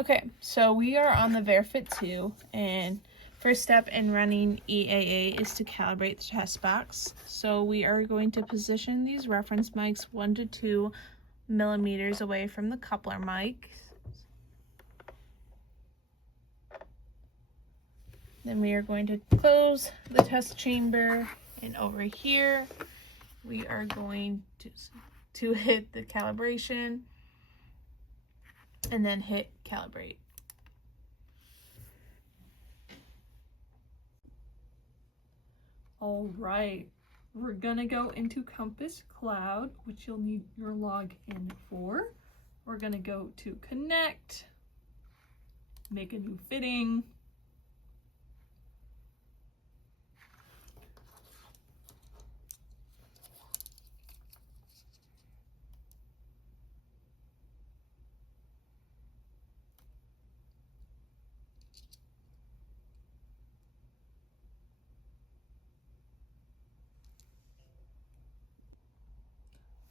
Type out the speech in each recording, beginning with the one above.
Okay, so we are on the Verifit 2, and first step in running EAA is to calibrate the test box. So we are going to position these reference mics 1 to 2 millimeters away from the coupler mic. Then we are going to close the test chamber, and over here we are going to hit the calibration and then hit calibrate. All right, we're gonna go into Compass Cloud, which you'll need your login for. We're gonna go to connect, make a new fitting.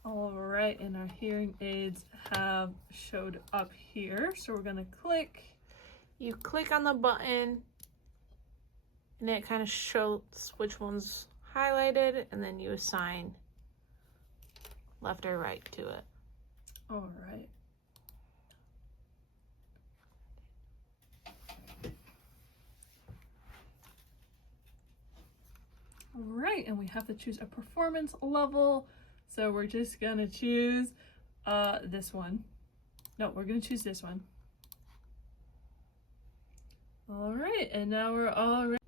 All right, and our hearing aids have showed up here. So we're gonna click. You click on the button and it kind of shows which one's highlighted, and then you assign left or right to it. All right. All right, and we have to choose a performance level. So we're just gonna choose this one. No, we're gonna choose this one. All right, and now we're all ready.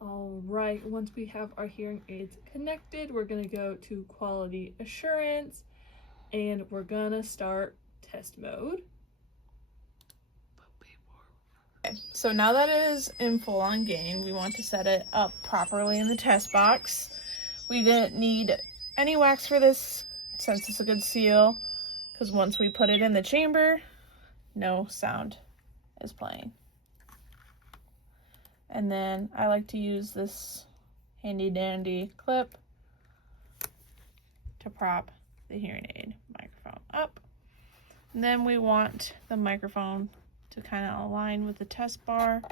All right, once we have our hearing aids connected, we're gonna go to quality assurance, and we're gonna start test mode. Okay, so now that it is in full on gain, we want to set it up properly in the test box. We didn't need any wax for this since it's a good seal, because once we put it in the chamber, no sound is playing. And then I like to use this handy dandy clip to prop the hearing aid microphone up. And then we want the microphone to kind of align with the test bar,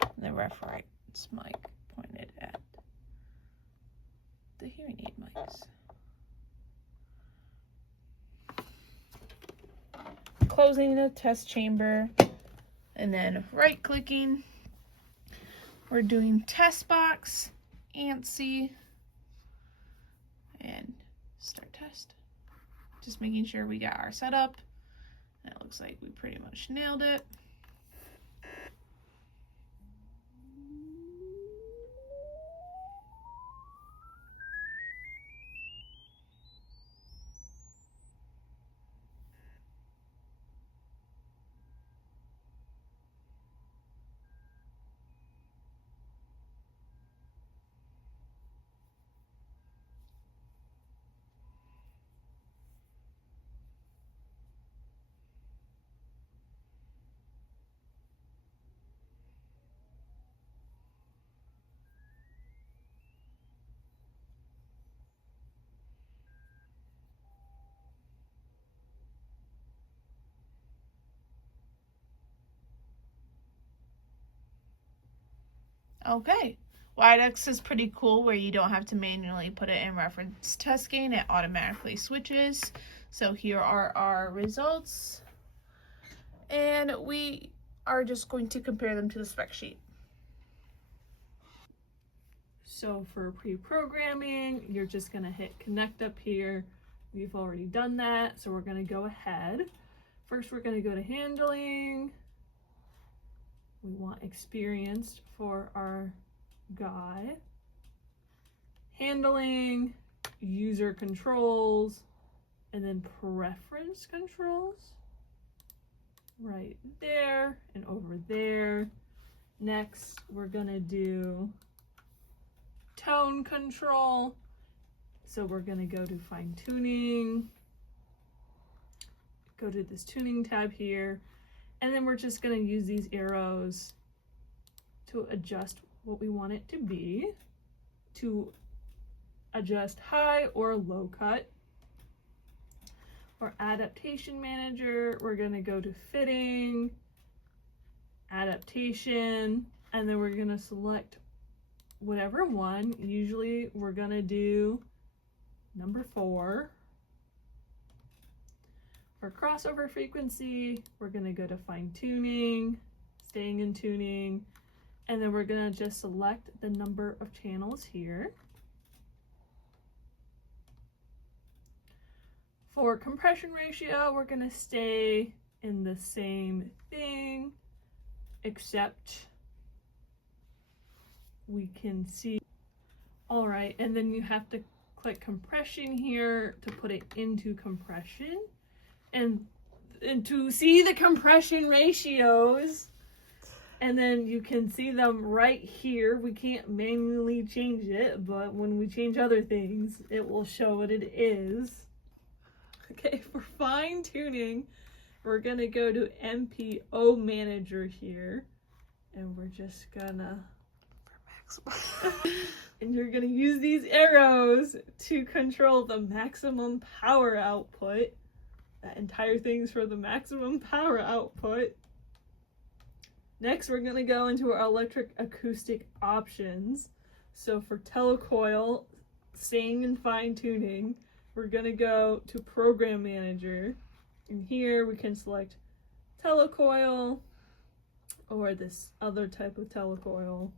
and the reference mic pointed at the hearing aid mics. Closing the test chamber, and then right clicking. We're doing test box, ANSI, and start test. Just making sure we got our setup. And it looks like we pretty much nailed it. Okay, Widex is pretty cool where you don't have to manually put it in reference test gain, it automatically switches. So here are our results, and we are just going to compare them to the spec sheet. So for pre-programming, you're just gonna hit connect up here. We've already done that, so we're gonna go ahead. First, we're gonna go to handling. We want experienced for our guy. Handling, user controls, and then preference controls. Right there and over there. Next, we're gonna do tone control. So we're gonna go to fine tuning, go to this tuning tab here, and then we're just gonna use these arrows to adjust what we want it to be, to adjust high or low cut. For adaptation manager, we're going to go to fitting, adaptation, and then we're going to select whatever one. Usually we're going to do number 4. For crossover frequency, we're going to go to fine tuning, staying in tuning, and then we're going to just select the number of channels here. For compression ratio, we're going to stay in the same thing, except we can see. All right, and then you have to click compression here to put it into compression. And to see the compression ratios, and then you can see them right here. We can't manually change it, but when we change other things, it will show what it is. Okay, for fine tuning, we're gonna go to MPO manager here, and we're just gonna, and you're gonna use these arrows to control the maximum power output. That entire thing's for the maximum power output. Next, we're going to go into our electric acoustic options. So for telecoil, staying in fine tuning, we're going to go to program manager. And here we can select telecoil or this other type of telecoil.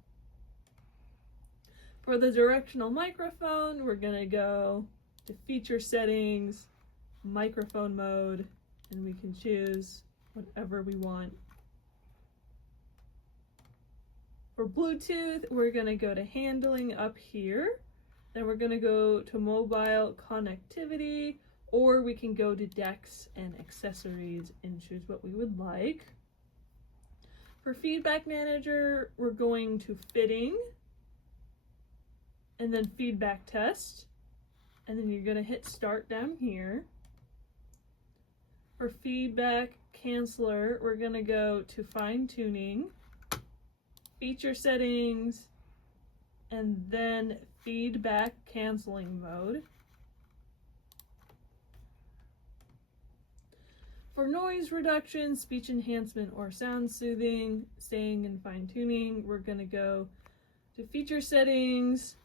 For the directional microphone, we're going to go to feature settings, microphone mode, and we can choose whatever we want. For Bluetooth, we're going to go to handling up here. Then we're going to go to mobile connectivity, or we can go to decks and accessories and choose what we would like. For feedback manager, we're going to fitting, and then feedback test, and then you're going to hit start down here. For feedback canceller, we're going to go to fine tuning, feature settings, and then feedback canceling mode. For noise reduction, speech enhancement, or sound soothing, staying in fine tuning, we're going to go to feature settings,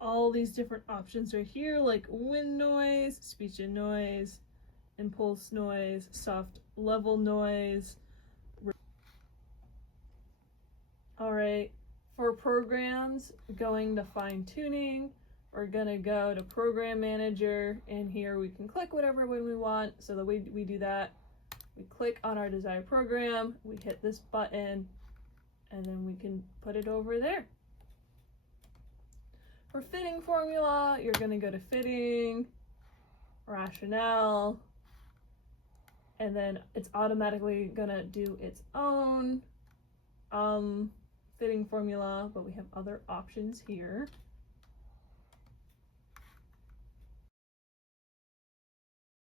all these different options are here, like wind noise, speech and noise, impulse noise, soft level noise. All right, for programs, going to fine tuning, we're gonna go to program manager, and here we can click whatever one we want. So the way we do that, we click on our desired program, we hit this button, and then we can put it over there. For fitting formula, you're going to go to fitting, rationale, and then it's automatically going to do its own fitting formula, but we have other options here.